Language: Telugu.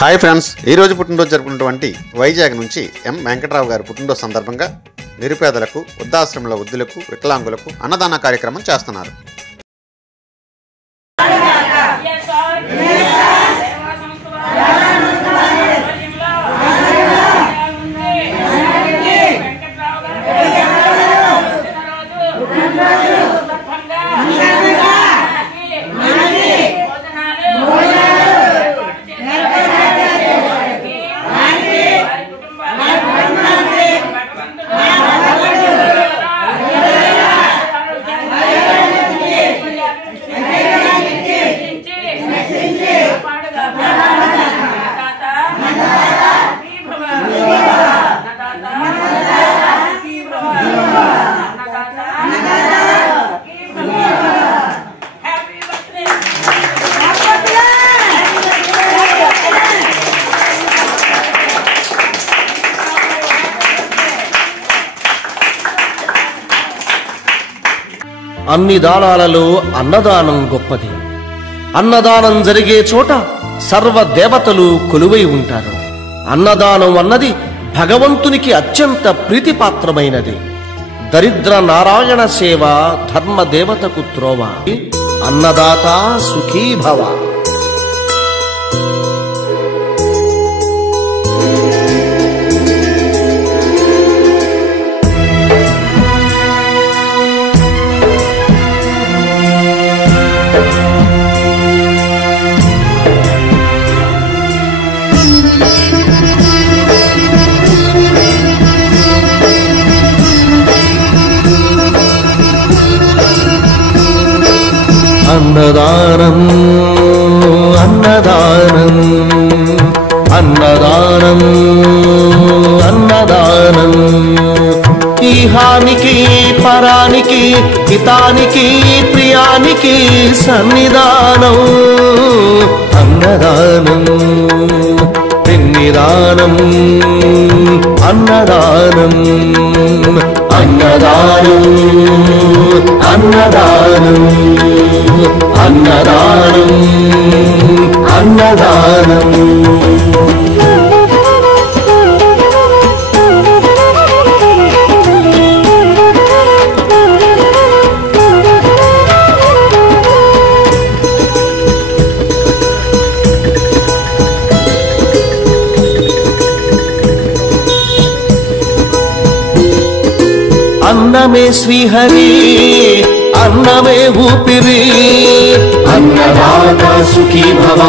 హాయ్ ఫ్రెండ్స్, ఈరోజు పుట్టినరోజు జరుపుకున్నటువంటి వైజాగ్ నుంచి ఎం వెంకట్రావు గారు పుట్టినరోజు సందర్భంగా నిరుపేదలకు, వృద్ధాశ్రమంలో వృద్ధులకు, వికలాంగులకు అన్నదాన కార్యక్రమం చేస్తున్నారు. అన్ని దానాలలో అన్నదానం గొప్పది. అన్నదానం జరిగే చోట సర్వ దేవతలు కొలువై ఉంటారు. అన్నదానం అన్నది భగవంతునికి అత్యంత ప్రీతిపాత్రమైనది. దరిద్ర నారాయణ సేవ ధర్మ దేవతకు త్రోవ. అన్నదాత సుఖీభవ. అన్నదానం అన్నదానం అన్నదానం అన్నదానం ఈహానికి పరానికి హితానికి ప్రియానికి సన్నిధానం. అన్నదానం పిన్నిదానం అన్నదానం అన్నదానం అన్నదానం అన్నదానం అన్నదానం. అన్నమే శ్రీహరి, అన్నమే ఊపిరి. అన్నదాత సుఖీభవ.